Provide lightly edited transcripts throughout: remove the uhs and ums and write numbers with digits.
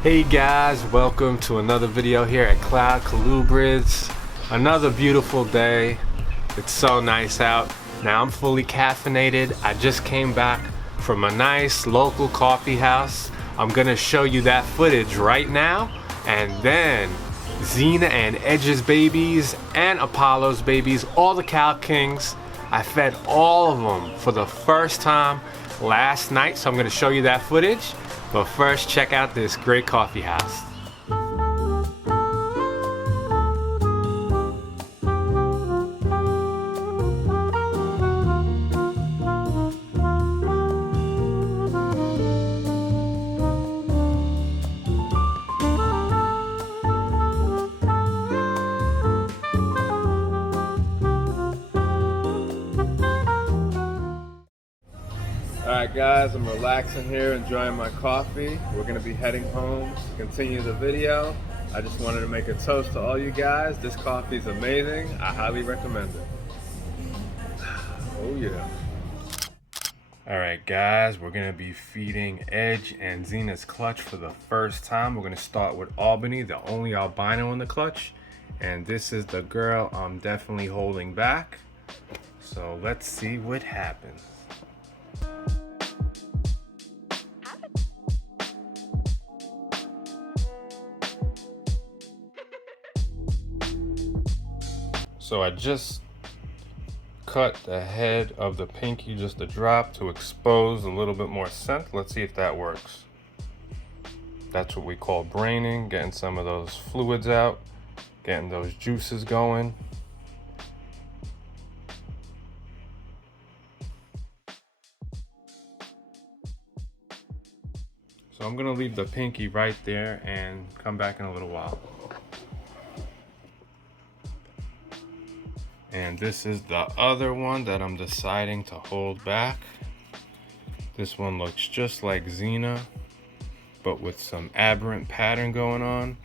Hey guys, welcome to another video here at Colubrids. Another beautiful day. It's so nice out. Now I'm fully caffeinated. I just came back from a nice local coffee house. I'm gonna show you that footage right now, and then Xena and Edge's babies and Apollo's babies, all the Cow Kings, I fed all of them for the first time last night, so I'm gonna show you that footage. But first, check out this great coffee house. Alright guys, I'm relaxing here, enjoying my coffee. We're going to be heading home to continue the video. I just wanted to make a toast to all you guys. This coffee is amazing. I highly recommend it. Oh yeah. Alright guys, we're going to be feeding Edge and Xena's clutch for the first time. We're going to start with Albany, the only albino in the clutch. And this is the girl I'm definitely holding back. So let's see what happens. So I just cut the head of the pinky just a drop to expose a little bit more scent. Let's see if that works. That's what we call braining, getting some of those fluids out, getting those juices going. So I'm gonna leave the pinky right there and come back in a little while. And this is the other one that I'm deciding to hold back. This one looks just like Xena, but with some aberrant pattern going on.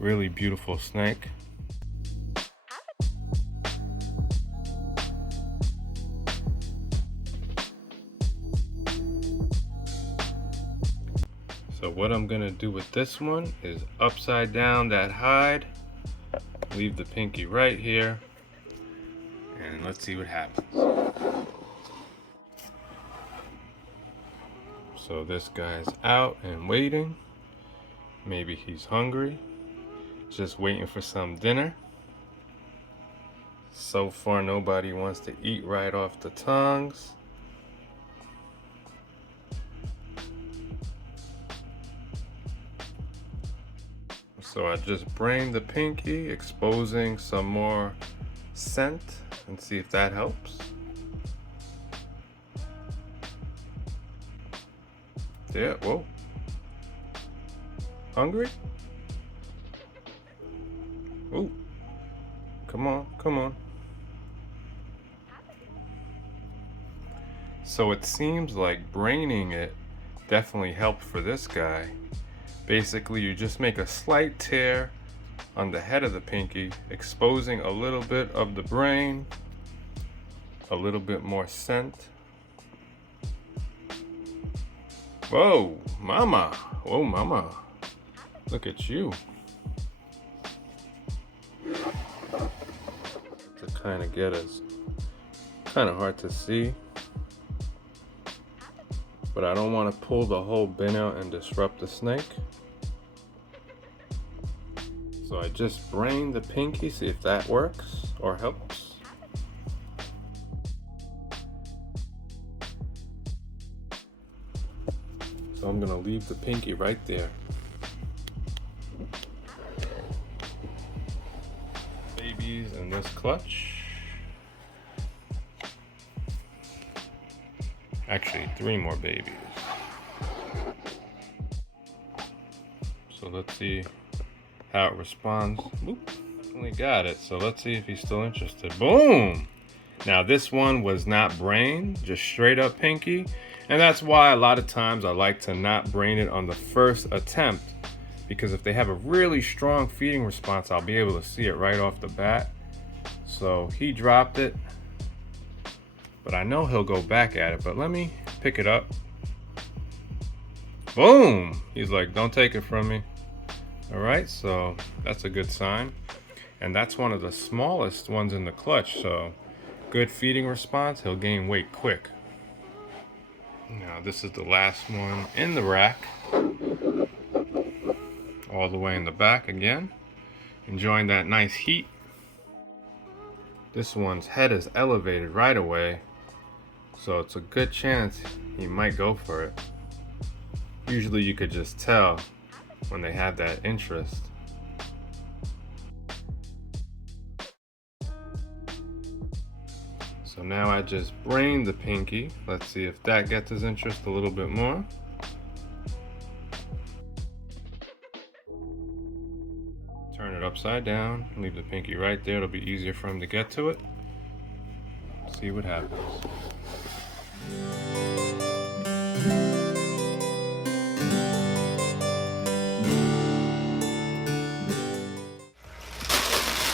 Really beautiful snake. So what I'm gonna do with this one is upside down that hide, leave the pinky right here, and let's see what happens. So this guy's out and waiting. Maybe he's hungry, just waiting for some dinner. So far nobody wants to eat right off the tongues. So I just brained the pinky, exposing some more scent, and see if that helps. Yeah, whoa. Hungry? Ooh. Come on, come on. So it seems like braining it definitely helped for this guy. Basically, you just make a slight tear on the head of the pinky, exposing a little bit of the brain, a little bit more scent. Whoa, mama. Whoa, mama. Look at you. To kind of get us, kind of hard to see, but I don't want to pull the whole bin out and disrupt the snake. So I just brain the pinky, see if that works or helps. So I'm gonna leave the pinky right there. Babies in this clutch. Actually, 3 more babies. So let's see how it responds. Oop, definitely got it. So let's see if he's still interested. Boom! Now this one was not brain, just straight up pinky. And that's why a lot of times I like to not brain it on the first attempt, because if they have a really strong feeding response, I'll be able to see it right off the bat. So he dropped it, but I know he'll go back at it. But let me pick it up. Boom! He's like, don't take it from me. All right, so that's a good sign. And that's one of the smallest ones in the clutch, so good feeding response. He'll gain weight quick. Now this is the last one in the rack. All the way in the back again. Enjoying that nice heat. This one's head is elevated right away, so it's a good chance he might go for it. Usually you could just tell when they have that interest. So now I just brain the pinky. Let's see if that gets his interest a little bit more. Turn it upside down, leave the pinky right there. It'll be easier for him to get to it. See what happens.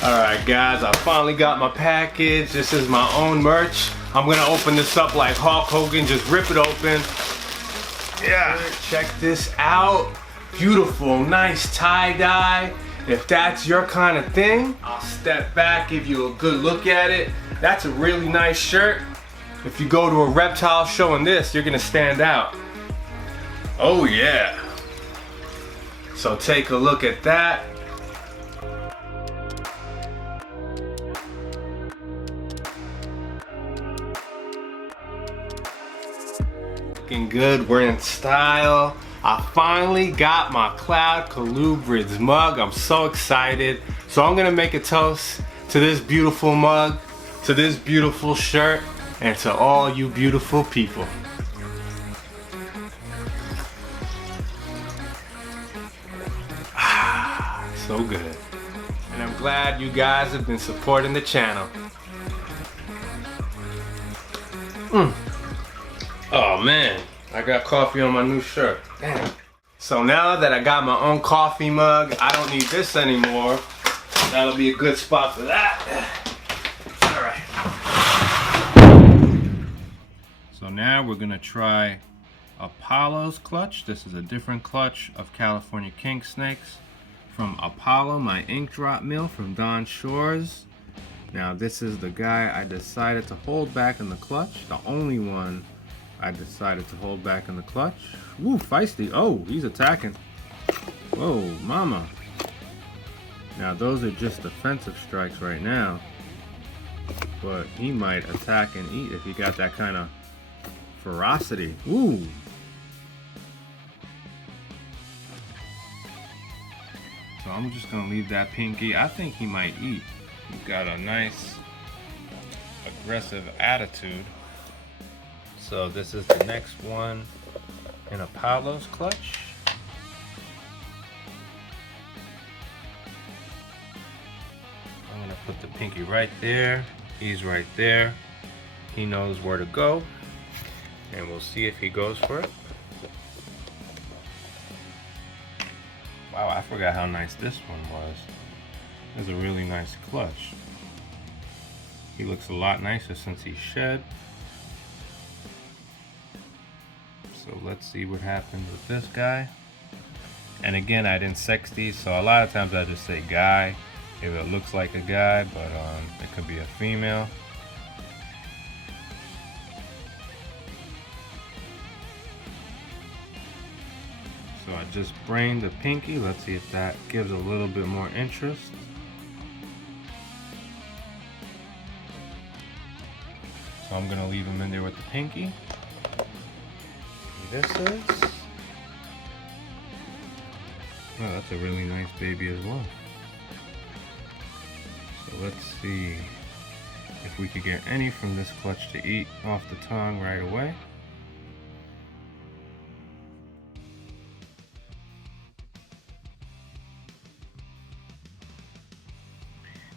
Alright guys, I finally got my package. This is my own merch. I'm gonna open this up like Hulk Hogan, just rip it open. Yeah, check this out. Beautiful, nice tie-dye. If that's your kind of thing, I'll step back, give you a good look at it. That's a really nice shirt. If you go to a reptile show in this, you're gonna stand out. Oh yeah. So take a look at that. Looking good, we're in style. I finally got my Cloud Colubrids mug. I'm so excited. So I'm gonna make a toast to this beautiful mug, to this beautiful shirt, and to all you beautiful people. Ah, so good. And I'm glad you guys have been supporting the channel. Oh man, I got coffee on my new shirt. Damn. So now that I got my own coffee mug, I don't need this anymore. That'll be a good spot for that. Alright. So now we're gonna try Apollo's clutch. This is a different clutch of California king snakes from Apollo, my ink drop mill from Don Shores. Now this is the guy I decided to hold back in the clutch, the only one I decided to hold back in the clutch. Woo, feisty. Oh, he's attacking. Whoa, mama. Now those are just defensive strikes right now. But he might attack and eat if he got that kind of ferocity. Woo. So I'm just gonna leave that pinky. I think he might eat. He's got a nice aggressive attitude. So this is the next one in Apollo's clutch. I'm gonna put the pinky right there. He's right there. He knows where to go. And we'll see if he goes for it. Wow, I forgot how nice this one was. This is a really nice clutch. He looks a lot nicer since he shed. So let's see what happens with this guy. And again, I didn't sex these, so a lot of times I just say guy if it looks like a guy, but it could be a female. So I just brained the pinky. Let's see if that gives a little bit more interest. So I'm gonna leave him in there with the pinky. This is. Oh, that's a really nice baby as well. So let's see if we could get any from this clutch to eat off the tongue right away.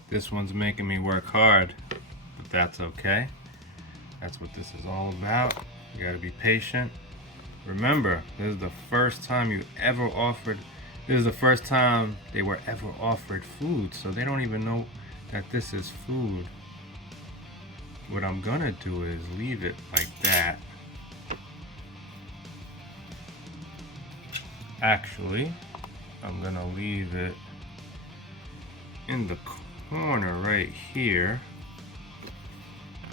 This one's making me work hard, but that's okay. That's what this is all about. You gotta be patient. Remember, this is the first time you ever offered, this is the first time they were ever offered food, so they don't even know that this is food. What I'm gonna do is leave it like that. Actually, I'm gonna leave it in the corner right here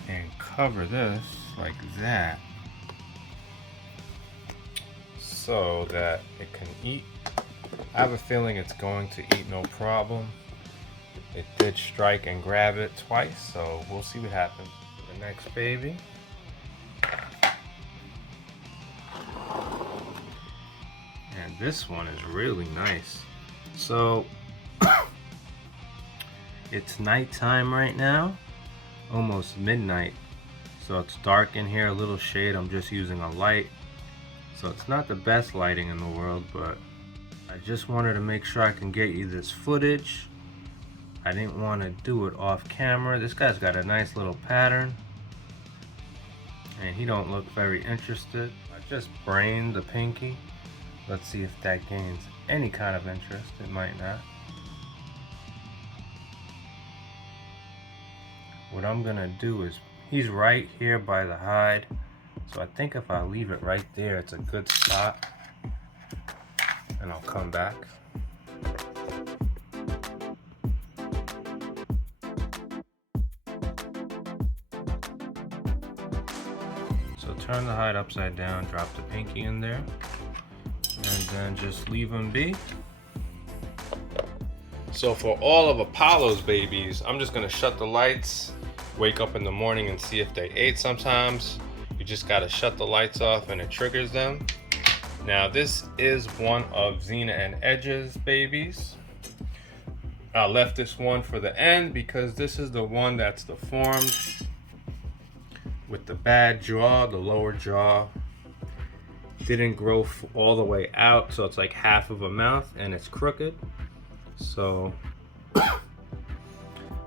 and cover this like that so that it can eat. I have a feeling it's going to eat no problem. It did strike and grab it twice, so we'll see what happens. The next baby. And this one is really nice. So it's nighttime right now, almost midnight. So it's dark in here, a little shade. I'm just using a light. So it's not the best lighting in the world, but I just wanted to make sure I can get you this footage. I didn't want to do it off camera. This guy's got a nice little pattern, and he don't look very interested. I just brained the pinky. Let's see if that gains any kind of interest. It might not. What I'm gonna do is, he's right here by the hide. So I think if I leave it right there, it's a good spot. And I'll come back. So turn the hide upside down, drop the pinky in there, and then just leave them be. So for all of Apollo's babies, I'm just gonna shut the lights, wake up in the morning and see if they ate. Sometimes you just gotta shut the lights off and it triggers them. Now this is one of Xena and Edge's babies. I left this one for the end because this is the one that's deformed with the bad jaw. The lower jaw didn't grow all the way out, so it's like half of a mouth and it's crooked. So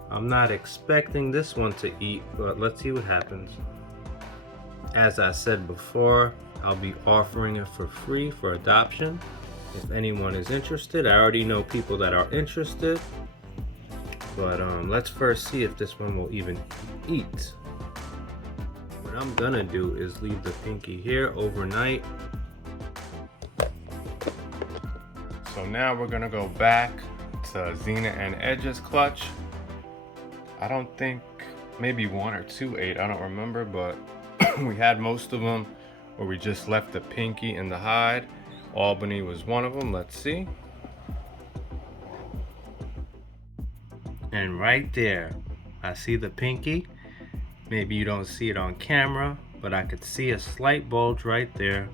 I'm not expecting this one to eat, but let's see what happens. As I said before, I'll be offering it for free for adoption. If anyone is interested, I already know people that are interested. But let's first see if this one will even eat. What I'm gonna do is leave the pinky here overnight. So now we're gonna go back to Xena and Edge's clutch. I don't think, maybe one or two ate, I don't remember, but we had most of them where we just left the pinky in the hide. Albany was one of them. Let's see. And right there, I see the pinky. Maybe you don't see it on camera, but I could see a slight bulge right there.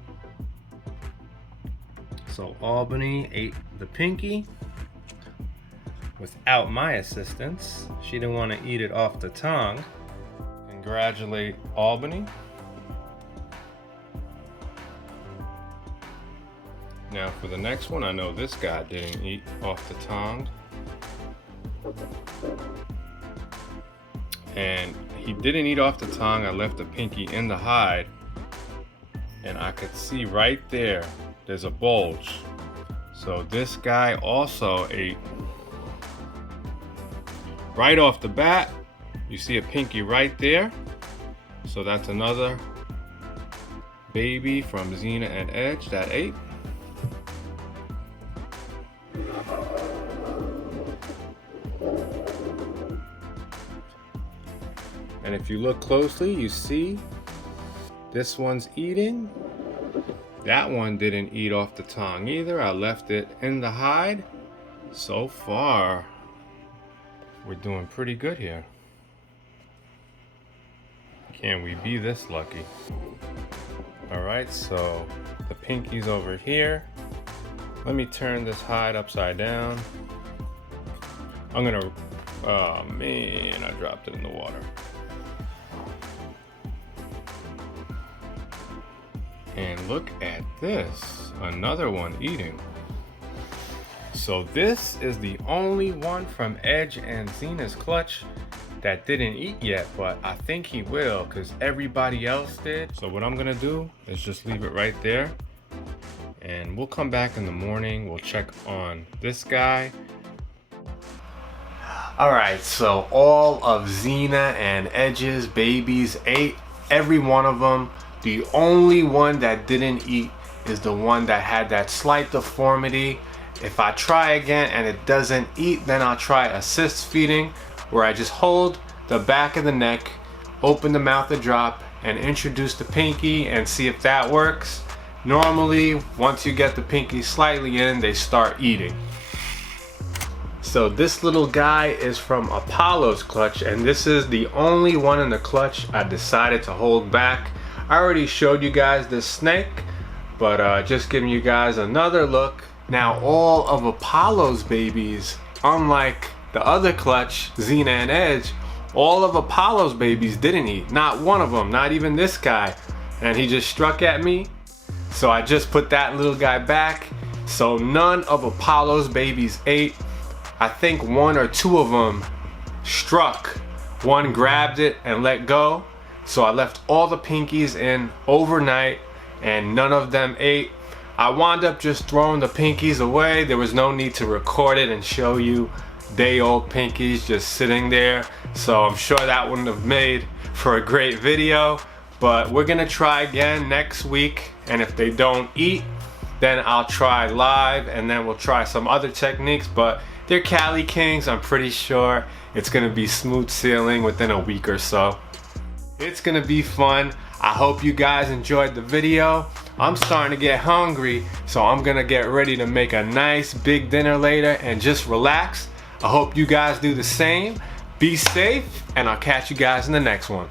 So Albany ate the pinky without my assistance. She didn't want to eat it off the tongue. Congratulate Albany. Now for the next one, I know this guy didn't eat off the tongue. And he didn't eat off the tongue. I left the pinky in the hide. And I could see right there, there's a bulge. So this guy also ate. Right off the bat, you see a pinky right there. So that's another baby from Xena and Edge that ate. And if you look closely, you see this one's eating. That one didn't eat off the tongue either. I left it in the hide. So far, we're doing pretty good here. Can we be this lucky? All right, so the pinky's over here. Let me turn this hide upside down. I'm gonna, oh man, I dropped it in the water. And look at this, another one eating. So this is the only one from Edge and Xena's clutch that didn't eat yet, but I think he will because everybody else did. So what I'm gonna do is just leave it right there, and we'll come back in the morning. We'll check on this guy. All right, so all of Xena and Edge's babies ate, every one of them. The only one that didn't eat is the one that had that slight deformity. If I try again and it doesn't eat, then I'll try assist feeding, where I just hold the back of the neck, open the mouth to drop, and introduce the pinky and see if that works. Normally, once you get the pinky slightly in, they start eating. So this little guy is from Apollo's clutch, and this is the only one in the clutch I decided to hold back. I already showed you guys this snake, but just giving you guys another look. Now all of Apollo's babies, unlike the other clutch, Xena and Edge, all of Apollo's babies didn't eat. Not one of them, not even this guy. And he just struck at me. So I just put that little guy back. So none of Apollo's babies ate. I think one or two of them struck. One grabbed it and let go. So I left all the pinkies in overnight and none of them ate. I wound up just throwing the pinkies away. There was no need to record it and show you day-old pinkies just sitting there. So I'm sure that wouldn't have made for a great video. But we're gonna try again next week, and if they don't eat, then I'll try live, and then we'll try some other techniques. But they're Cali Kings. I'm pretty sure it's gonna be smooth sailing within a week or so. It's gonna be fun. I hope you guys enjoyed the video. I'm starting to get hungry, so I'm gonna get ready to make a nice big dinner later and just relax. I hope you guys do the same. Be safe, and I'll catch you guys in the next one.